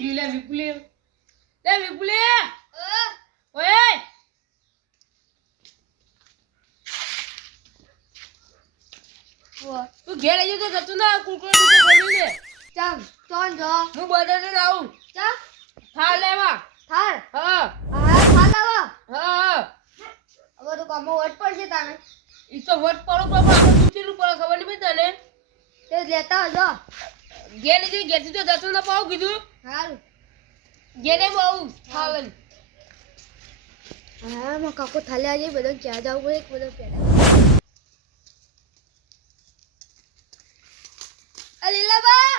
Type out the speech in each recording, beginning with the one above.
જીલે વિપુલી લે વિપુલી ઓય તું ઘેર આવી તો જતું ના કુકડો બોલી લે ચાલ ચોન જો હું બજારે આવું ચાલ થાર લેવા થાર હા હા થાર લાવો હા હવે તો કામો વટ પડશે તાને ઈ તો વટ પડો બાબા આપણે પૂછેલું પડે ખબર નહીં તને તે લેતા જો ઘેર જઈ ઘેરથી તો જતું ના પાવ કીધું હાલ ઘેરે બહુ થાલ હા માં કાકો થાલે આજે બધા ક્યાં જાવ પડે બધા પેડા એ લીલાબા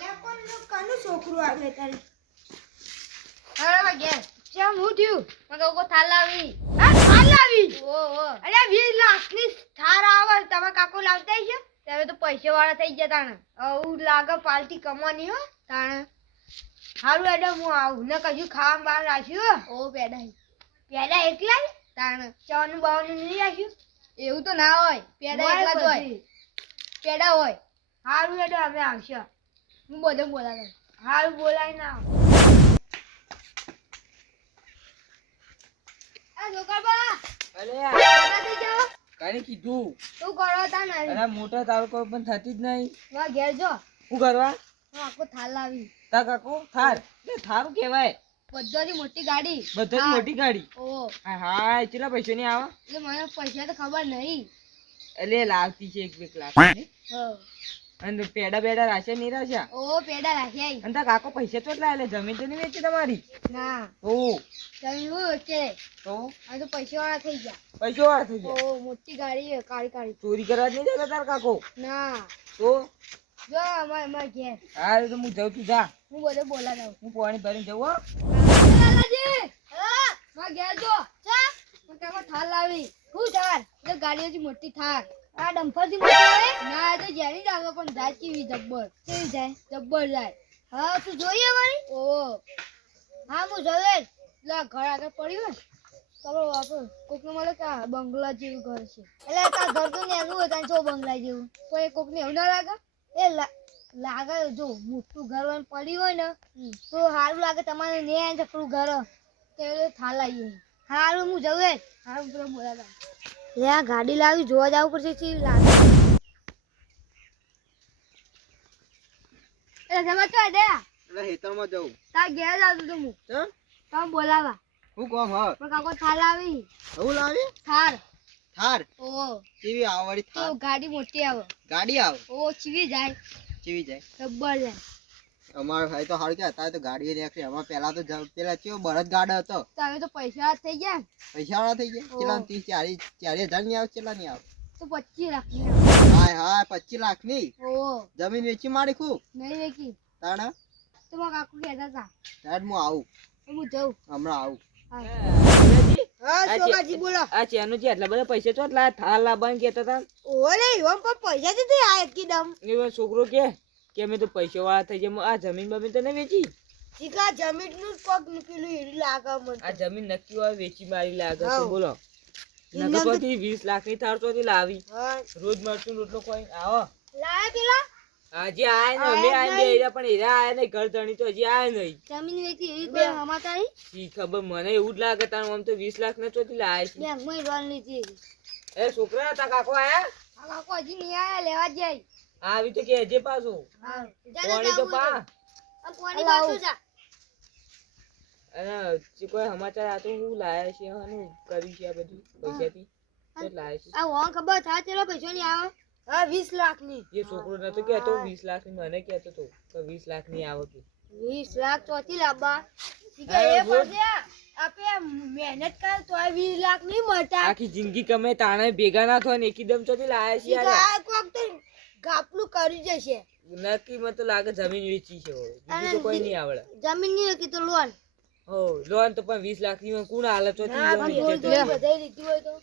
લે કોણ કનું છોકરું આવે તારે અરે માં ઘેર કેમ હું થયું માં કાકો થાલ લાવી ઓ અરે 20 લાખની થાર આવે તમે કાકો લાવતા છે ત્યારે તો પૈસા વાળા થઈ ગયા તાણે આવું લાગે પાર્ટી કમાની હો તાણે હારું એડમ હું આવું ને કજુ ખાવા બહાર રાખ્યું ઓ પેડા એકલા તાણે ચાનું બાવાનું નહીં રાખ્યું એવું તો ના હોય પેડા એકલા જ હોય પેડા હોય હારું એડમ અમે આવશે હું બધે બોલાવે હારું બોલાય ના આ જોકરબા અરે પેડા થઈ જાઓ કાને કીધું તું કરો તા ને અરે મોટા તારો કોઈ પણ થતી જ નહીં વા ઘેર જો શું કરવા હું આખો થાલ આવી તા કાકો થાર એ થારું કહેવાય બધાથી મોટી ગાડી બધાથી મોટી ગાડી ઓ હા હા કેટલા પૈસા ની આવે એટલે મને પૈસા તો ખબર નહીં એટલે લાગતી છે 1 લાખ ની હા અને પેડા બેડા રાશે નહીં રાશ્યા ઓ પેડા રાખ્યા અને તા કાકો પૈસા તો એટલા એટલે જમીન તો નહીં વેચી તમારી ના ઓ તમે હું કે તો આ તો પૈસા વાળા થઈ ગયા પૈસો વાળા થઈ ગયા ઓ મોટી ગાડી છે, કાળી ચોરી કરવા જ નહીં જતા તાર કાકો ના તો જો અમાર ઘેર હા તો હું જાઉં છું જા હું બધે બોલા દઉં હું પાણી ભરીને જવું હો લાલાજી હા માર ઘેર જો ચા હું કાકો થાર લાવી હું થાર એ ગાડીઓથી મોટી થાર આ ડમ્પરથી મોટી આવે ના એ તો જેની જ આવે પણ જાય કેવી જબ્બર કેવી જાય જબ્બર જાય હા તું જોઈએ મારી ઓ હા હું જોવે લા ઘર આગળ પડ્યું ને તો આપણે કોકને મળે કે બંગલા જેવું ઘર છે એટલે તાર ઘર તો નેનું હોય તાન છો બંગલા જેવું કોઈ કોકને એવું ના લાગે એ લાગે જો મોટું ઘર હોય પડ્યું હોય ને તો સારું લાગે તમારે ને ચકડું ઘર તે થાલ આવીએ સારું હું જવું સારું પેલો બોલાતા લે આ ગાડી લાવી જોવા જવું પડશે ચી લાગે એટલે જમા તો દે એટલે હેતરમાં જવું તાર ઘેર જાતું તું હું ચમ તમે બોલાવા હું કોમ હ પણ કાકો થાલ આવી હું લાવી થાર થાર ઓ કેવી આવડી તો ગાડી મોટી આવે ગાડી આવે ઓ ચીવી જાય કેવી જાય જબ્બર જાય અમાર ભાઈ તો હારું કે અત્યારે તો ગાડીઓ નીકળી અમાર પેલા તો પેલા કેવો બળદ ગાડો હતો તમે તો પૈસા થઈ ગયા પૈસા વાળા થઈ ગયા કેટલા 30-40 હજાર ની આવે કેટલા ની આવે તો 25 લાખ હાય હાય 25 લાખ ની ઓ જમીન વેચી મારી ખૂબ નહીં વેકી તાણા તો મારા કાકુ કહેતા હતા સાહેબ હું આવું હું જઉં હમણાં આવું હા સોગાજી બોલો આ ચેનું છે એટલા બધા પૈસા તો એટલા થાલ લાવવાનું કહેતા હતા ઓરે ઈવન પણ પૈસા થી આ એકદમ એવો છોકરો કે અમે તો પૈસા વાળા થઈ જાય આ જમીન બમીન તો નહીં વેચી ચીકા જમીન નું પગ નીકળ્યું એરી લાગે મને આ જમીન નક્કી હોય વેચી મારી લાગે છે બોલો ઇનામ નકર તોથી 20 લાખ ની થાર તોથી લાવી હા રોજ મરચું રોટલો કોઈ આવો લાયા પેલા આજે આય ને અમે આય બે એરા પણ એરા આયા નહીં ઘર ધણી તો હજી આય નહીં જમીન વેચી એવી કોઈ હમાતા નહીં ઈ ખબર મને એવું જ લાગે તાર આમ તો 20 લાખ ને ચોથી લાય છે બેંક માં લોન લીધી એ છોકરા તા કાકો આયા આ કાકો હજી નહીં આયા લેવા જાય આવી તો કે હજે પાછું હા પાણી તો પા આ પાણી બાજુ જા અને જે કોઈ સમાચાર આ તો હું લાયા છે હનું કર્યું છે આ બધું પૈસાથી તો લાયા છે આ વોન ખબર થાય ચલો પૈસા નહીં આવે હા 20 લાખ ની એ છોકરો નતો કહેતો 20 લાખ ની મને કહેતો તો કે 20 લાખ ની આવે કે 20 લાખ ચોથી લાવવા એ પછી આપે મહેનત કર તો 20 લાખ નહીં મળતા આખી જિંદગી કમે તાણે ભેગા ના થાય ને એકદમ ચોથી લાયા છે યાર આ કોક તો ગાપલું કરી જશે નક્કી મને તો લાગે જમીન વેચી છે બીજું તો કોઈ નહીં આવડે જમીન ની વેચી તો લોન હો લોન તો પણ 20 લાખ ની કોણ હાલે ચોથી બધાય લીધી હોય તો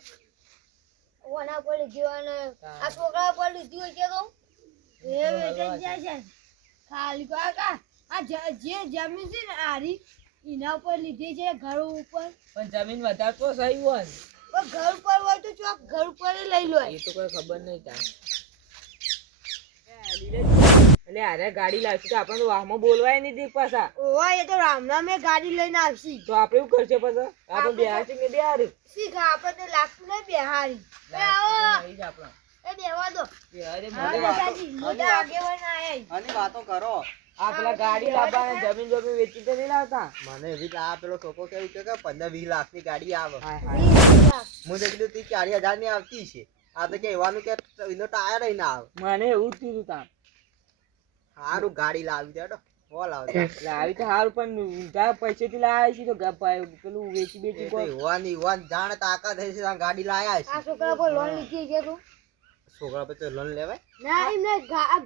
ઓના પર લીધી હોય ને આ છોકરા પર લીધી હોય તો એ વેચાઈ જાય છે ખાલી કાકા આ જે જમીન છે ને આરી એના ઉપર લીધી છે ઘર ઉપર પણ જમીન વધારે તો સહી હોય ને પણ ઘર ઉપર હોય તો ચોક ઘર ઉપર લઈ લો એ તો કોઈ ખબર નહીં તાર એટલે અરે ગાડી લાવશે તો આપણે વાહમાં બોલવાય નહીં દે પાછા. ઓવા એ તો રામના મેં ગાડી લઈને આવશી. તો આપણે એવું કરશે પછી આપણે બેહાશે કે બેહારી શીખા આપણે તો લાગતું નહીં બેહારી. એ આવો એ બેહવા દો. મોટા આગેવાન આયા. અને વાતો કરો. આ પેલા ગાડી લાવવાના જમીન વેચી તો નહીં લાવતા. મને એવી આ પેલો છોકરો કેવું છે કે 15-20 લાખની ગાડી આવે. હાય હાય. હું તો કીધું તી 40,000 ની આવતી છે. આ તો કહેવાનું કે એનો ટાયર ય ના આવે. મને એવું જ કીધું તા. સારું ગાડી લાવી દેડો. બોલ આવજો. લાવી તો સારું પણ ઊંધા પૈસેથી લાવ્યા છે તો પેલું વેચી બેચી એ તો યુવાન જાણે તાકાત હશે ત્યાં ગાડી લાયા છે. આ છોકરા પર લોન લીધી છે તું? છોકરા પછી લોન લેવાય? ના એમને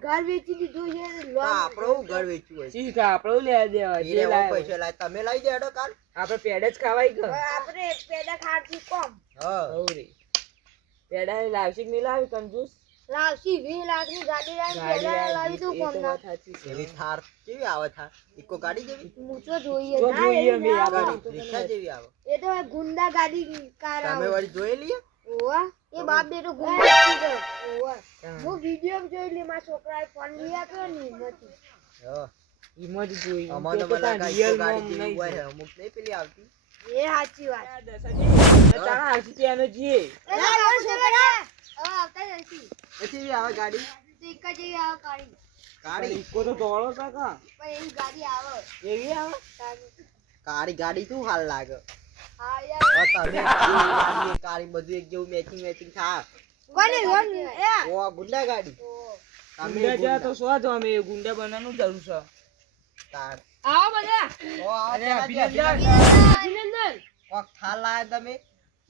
ઘર વેચી દીધું છે. તો આપણું ઘર વેચવું હોય. શી કા આપણે લેવા દેવા એ જે લેવા લાવ્યો. પૈસા લાય તમે લઈ દેડો કાલ. આપણે પેડા જ ખાવાય કે આપણે પેડા ખાડથી કોમ હા હવરી પેડા લાવશે કે નહીં લાવી કંજૂસ લાવશી 20 લાખની ગાડી લાવી પેડા લાવી તું કોમ ના. એવી થાર કેવી આવે થાર? ઇકો ગાડી જેવી? મૂછો જોઈએ જો ના જોઈએ એવી મેં ના આ આવે. ગાડી. રિક્ષા જેવી આવે. એ તો ગુંડા ગાડી કાર તમે આવે. વળી જોયેલી? ઓવા એ બાપ બેટો ગુંડા છે. ઓવા હું વિડિયો જોઈ લી મારા છોકરાએ ફોન લઈ આપ્યો ને નથી. હા ઈમો જ જોઈ અમારે તો મને કાંઈ ઇકો ગાડી જેવી હોય છે. અમુક નહીં પેલી આવતી. એ સાચી વાત. ચાણા હાસી ત્યાંનો જીએ એ લાલો છોકરા હવે આવતા નથી. પછી એવી આવે ગાડી? તો એક જ એવી આવે ગાડી. ગાડી ઈકો તો દોડો કાકા પણ એવી ગાડી આવે. એવી આવે કાળી ગાડી શું હાલ લાગે? હા યાર તમે કાળી કાળી બધું એક જેવું મેચિંગ થાય. કોને લોન એ ઓ ગુંડા ગાડી. ગુંડા જ્યાં તો શું તો અમે ગુંડા બનાવવાનું જરૂર છે તાર આવો બધા. ઓ આવો અરે પેલા અભિનંદન અભિનંદન. કોક થાલ લાયા તમે?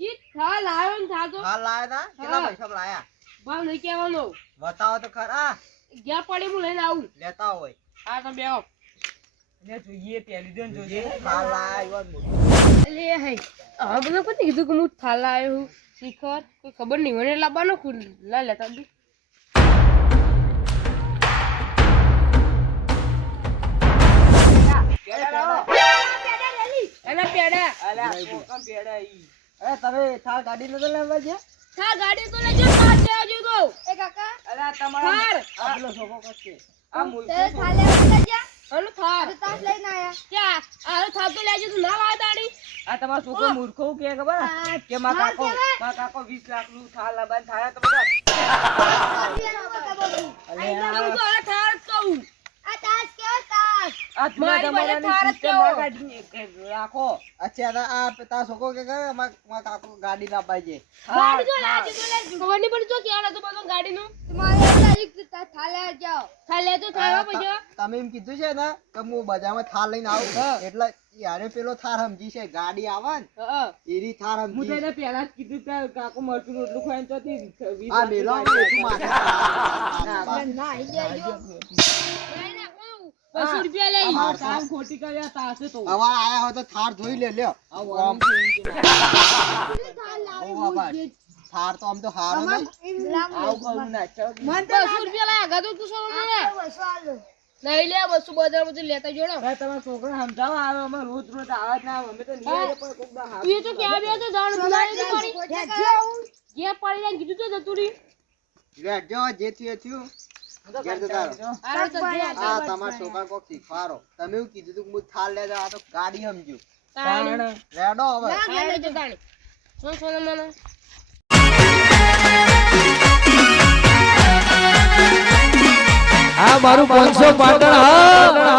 ઈ થા લાયો ને થા તો થાલ લાયા તા? કેટલા પૈસા લાયા? ભાવ નહીં કહેવાનો. બતાવો તો ખરા. ગયા પડી હું લઈને આવું. લેતા હોય. હા તો બેહો. ને જોઈએ પેલી દન જે જોઈએ થાલ લાયા એવા જ મોટું. લે હે હવે બધું કોને કીધું કે હું થા લાયો હું શીખર કોઈ ખબર નહીં મને લાવવાનો લા લેતા દી. એના પેડા અલા કોકમ પેડા ઈ અરે તમે થાલ ગાડી નતો લેવા ગયા? થા ગાડી તો લેજો થાર લેજો તો એ કાકા અલા તમારા થાર આ પેલો છોકરો કરશે આ મૂર્ખો તે છોકરો. થા લેવા લેજા હલો થાર તાસ લઈને આયા ક્યાં આ થાર તો લેજો તું ના લાવ દાડી. આ તમારો છોકરો મૂર્ખો કે ખબર હા, કે માં હા, કાકો કેવાય. માં કાકો 20 લાખ નું થાળ લાબાન થાળા તો બધા આઈ ના હું તો હવે થાર જ કહું. આ તાસ કેવો તાસ આ મારી પાસે થાળ જ સિસ્ટમ કેવો. ના કાઢીને રાખો અચ્છા આ તારા છોકરો કે મારા કાકો ગાડી ના પાઈ ગાડી તો લાજો તો લે ખબર નહીં પડી તો ક્યાં હતો બધો ગાડીનું તમારે તારીખ થાલે જાઓ થાલે તો થાવા પછી તમે એમ કીધું છે ને કે હું બજારમાં થાર લઈને આવું એટલે યારે પેલો થાર સમજી છે ગાડી આવે ને હા એરી થાર હું સમજી. તને પહેલા જ કીધું કે કાકો મરચું રોટલું ખાઈને તો 20 આ મેલો એટલું માથે ના આઈ જાય લઈને હું 200 રૂપિયા લઈ આ કામ ખોટી કર્યા તાસે તો હવે આયા હોય તો થાર જોઈ લે લ્યો. આ વરમ થઈ ઓ બાબા થાર તો આમ તો હારો નહીં. આવ કરું ના ચાલ 200 રૂપિયા લઈ આગા તો તું સો નહીં લે 200 બજાર બધું લેતા જોડો ભાઈ તમારા છોકરા સમજાવો આવે અમે રોજ આવે જ ના આવે. અમે તો નહીં આવે પણ કોક દા તું તો ક્યાં બે તો જાણ બોલાવી તો પડી જે પડી જાય કીધું તો જતું રી લેજો જે થયું એ થયું. ઘેર જતા રહો. આરે તો જે આ તમારા છોકરા કોક શીખવાડો. તમે એવું કીધું તું કે હું થાર લેજો આ તો ગાડી સમજ્યું. તાણ રેડો હવે ના લેજો તાણી સો સો મને આ મારું 500 પાટણ હા